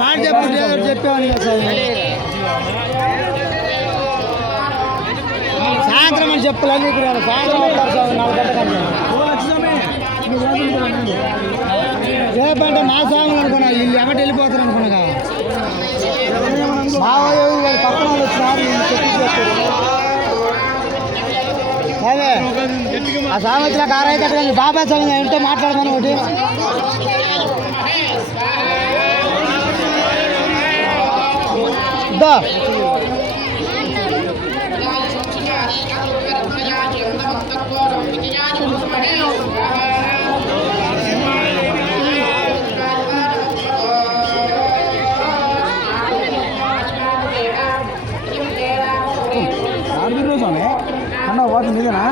మాట చెప్పు చెప్పాను సాయంత్రం అని చెప్పాలని ఇక్కడ సాయంత్రం వస్తారు సార్ 4 గంటల రేపంటే మా స్వామి అనుకున్నా వీళ్ళు ఎమ్మటి వెళ్ళిపోతారు అనుకున్నాగా మావయ్య పక్కన వాళ్ళు వచ్చినారు అదే ఆ స్వామి వచ్చిన కారు అయితే అక్కడ బాబాయ్ స్వామి ఏంటో మాట్లాడమని ఒకటి అన్న వాటి మీదనా